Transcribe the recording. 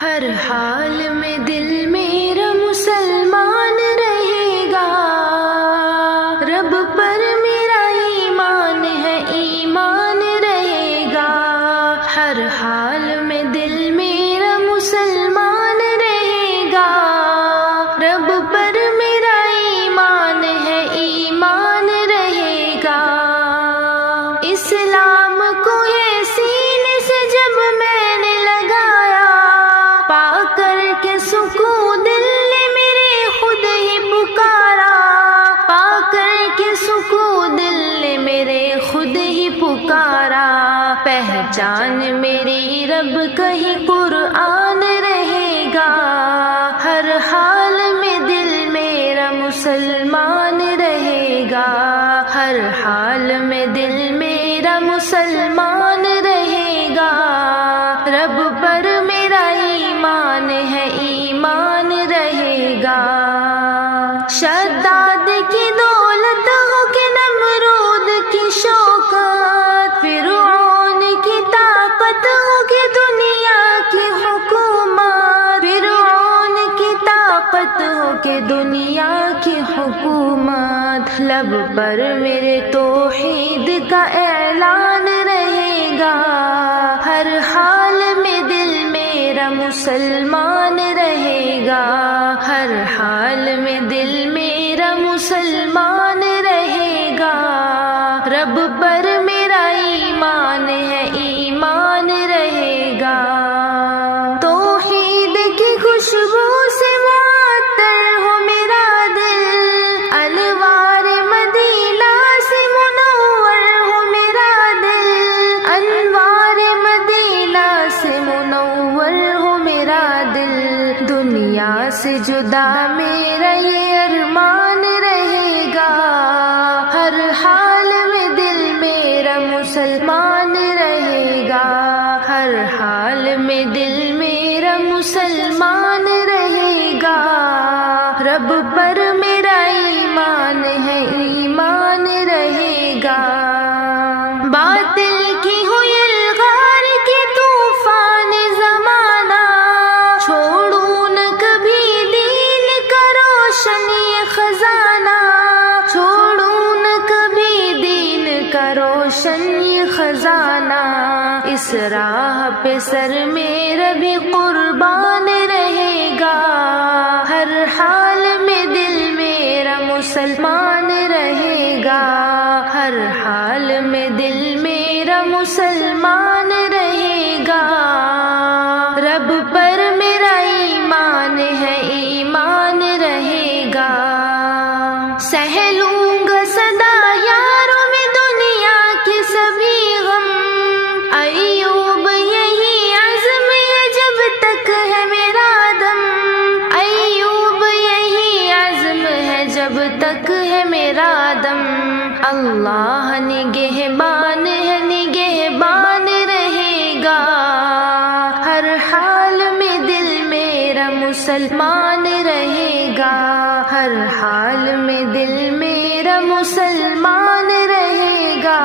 ہر حال میں دل میرا مسلمان رہے گا، رب پر میرا ایمان ہے، ایمان رہے گا۔ ہر حال میں دل میرا مسلمان رہے گا، رب پر میرا ایمان ہے، ایمان رہے گا۔ اسلام کو یہ سینے سے جب میں نے لگایا، پا کر کے سکون دل نے میرے خود ہی پکارا، پا کر کے سکون دل نے میرے خود ہی پکارا۔ پہچان میری رب کا ہی قرآن رہے گا، ہر حال میں دل میرا مسلمان رہے گا، ہر حال میں دل میرا مسلمان رہے گا۔ رب پر میرا ایمان ہے، ایمان رہے گا۔ شداد کی دولت ہو کہ نمرود کی شوکت، فرعون کی طاقت ہو کہ دنیا کی حکومت، فرعون کی طاقت ہو کہ دنیا کی حکومت۔ لب پر میرے توحید کا اعلان رہے گا، ہر حال میں دل میرا مسلمان رہے گا، ہر حال میں دل میرا مسلمان رہے گا۔ رب پر میرا ایمان ہے، ایمان رہے گا۔ توحید کی خوشبو سے معطر ہو میرا دل، انوار مدینہ سے منور ہو میرا دل، انوار مدینہ سے منور ہو میرا دل۔ دنیا سے جدا میرا یہ ارمان رہے گا، ہر حال میں دل میرا مسلمان رہے گا، ہر حال میں دل میرا مسلمان رہے گا۔ رب پر میرا ایمان ہے، ایمان رہے گا۔ باطل کی ہوئی الغار کے طوفان زمانہ، چھوڑوں نہ کبھی دین کا روشن یہ خزانہ، چھوڑوں نہ کبھی دین کا روشن یہ خزانہ۔ اس راہ پہ سر میرا بھی قربان رہے گا، ہر حال میں دل میرا مسلمان رہے گا، ہر حال میں دل میرا مسلمان رہے گا۔ رب پر میرا ایمان ہے، ایمان رہے گا۔ سہ لوں گا سدا یاروں میں دنیا کے سبھی غم، ایوب یہی عزم ہے جب تک ہے میرا دم، ایوب یہی عزم ہے جب تک ہے میرا دم۔ اللہ نگہبان ہے، نگہبان رہے گا، ہر حال میں دل میرا مسلمان رہے گا، ہر حال میں دل میرا مسلمان رہے گا۔